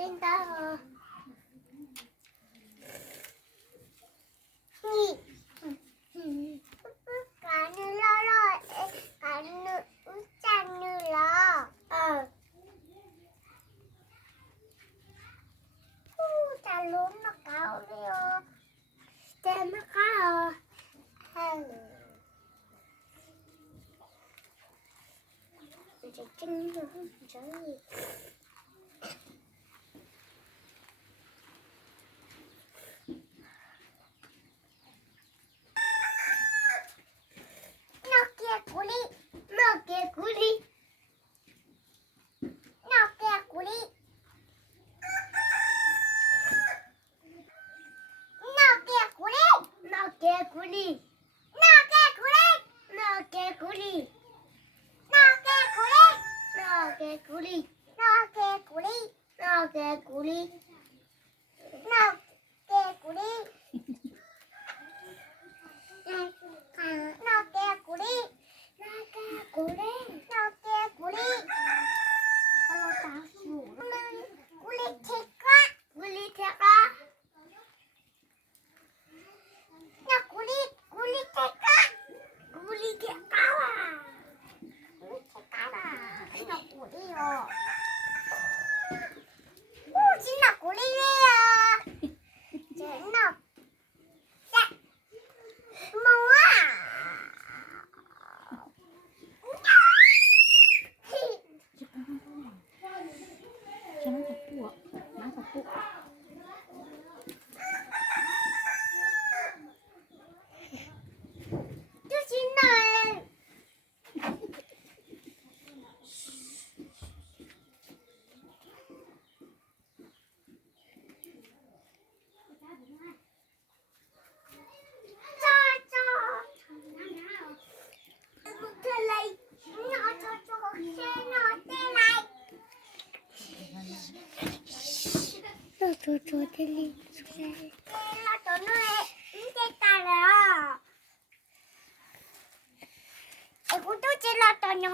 걸린다. 간을 열어. 간을 웃장 눌러. 잘 넘어가오네요. 잘 나가요. 이제 찍는 저기. 개구리, 너 개구리, 너 개구리, 너 개구리, 너 개구리, 너 개구리, 너 개구리, 너 개구리, 너 개구리, 너 개구리, 너 개구리, 너 개구리. Cho nó thật bụa, má thật bụa. 저 텔리 저는 인테타라 이것도 찔렀더니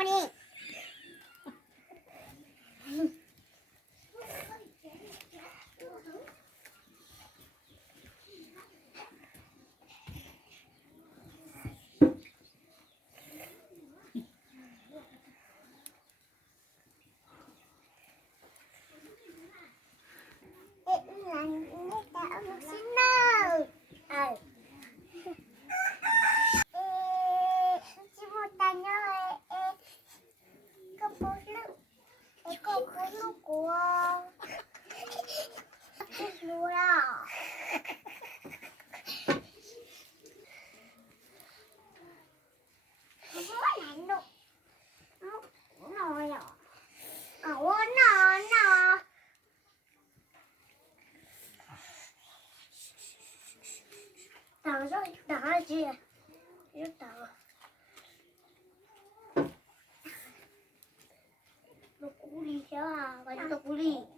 나가지. 이렇다. 너 꿀이야. 완전 꿀이.